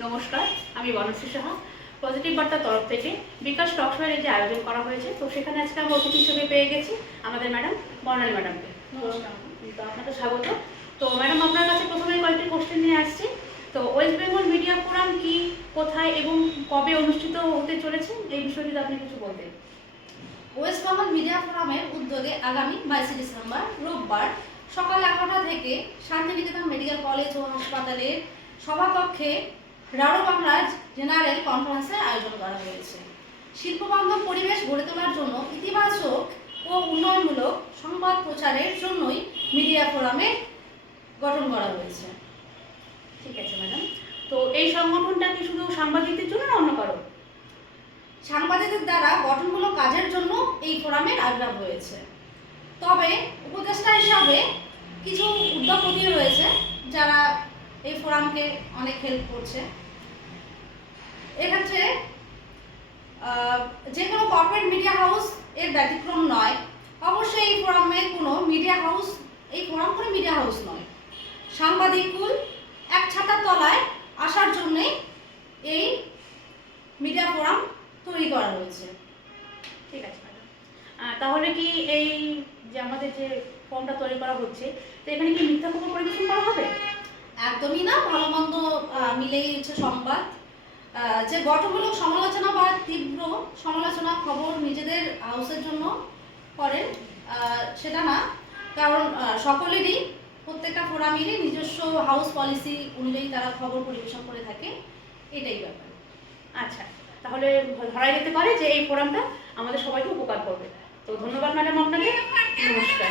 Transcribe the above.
নমস্কার, আমি বনশ্রী সাহা। পজিটিভ বার্তার তরফ থেকে বিকাশ টক শোয়ের যে আয়োজন করা হয়েছে, তো সেখানে আজকে আমরা অতিথি হিসেবে পেয়ে গেছি আমাদের ম্যাডাম বর্ণালী ম্যাডামকে। তো আপনাকে স্বাগত। তো ম্যাডাম, আপনার কাছে প্রথমে কয়েকটি কোশ্চেন নিয়ে আসছি। তো ওয়েস্ট বেঙ্গল মিডিয়া ফোরাম কি, কোথায় এবং কবে অনুষ্ঠিত হতে চলেছে, এই বিষয়ে যদি আপনি কিছু বলতেন। ওয়েস্ট বেঙ্গল মিডিয়া ফোরামের উদ্যোগে আগামী 22 ডিসেম্বর রোববার সকাল 11টা থেকে শান্তিনিকেতন মেডিকেল কলেজ ও হাসপাতালের সভাকক্ষে রাঢ় বাংলার জেনারেল কনফারেন্সের আয়োজন করা হয়েছে। শিল্পবান্ধব পরিবেশ গড়ে তোলার জন্য ইতিবাচক ও উন্নয়নমূলক সংবাদ প্রচারের জন্যই মিডিয়া ফোরামে গঠন করা হয়েছে। ঠিক আছে ম্যাডাম। তো এই সংগঠনটা কি শুধু সাংবাদিকদের জন্য না অন্য কারো? সাংবাদিকদের দ্বারা গঠনমূলক কাজের জন্য এই ফোরামের আবির্ভাব হয়েছে। তবে উপদেষ্টা হিসাবে কিছু উদ্যোগপতি রয়েছে যারা এই ফোরামকে অনেক হেল্প করছে। এক্ষেত্রে যে কোনো কর্পোরেট মিডিয়া হাউস এর ব্যতিক্রম নয়। অবশ্যই এই ফোরামে কোনো মিডিয়া হাউস, এই ফোরাম কোনো মিডিয়া হাউস নয়। সাংবাদিককুল এক ছাতার তলায় আসার জন্যে এই মিডিয়া ফোরাম তৈরি করা হয়েছে। ঠিক আছে ম্যাডাম। তাহলে কি এই যে আমাদের যে ফর্মটা তৈরি করা হচ্ছে, তো এখানে কি মিথ্যা খবর পরিবেশন করা হবে? একদমই না, ভালো মন্দ মিলেই হচ্ছে সংবাদ। যে গঠনমূলক সমালোচনা বা তীব্র সমালোচনা খবর নিজেদের হাউসের জন্য করেন সেটা না, কারণ সকলেরই প্রত্যেকটা ফোরামেরই নিজস্ব হাউস পলিসি অনুযায়ী তারা খবর পরিবেশন করে থাকে, এটাই ব্যাপার। আচ্ছা, তাহলে ধরা যেতে পারে যে এই ফোরামটা আমাদের সবাইকে উপকার করবে। তো ধন্যবাদ ম্যাডাম আপনাকে। নমস্কার।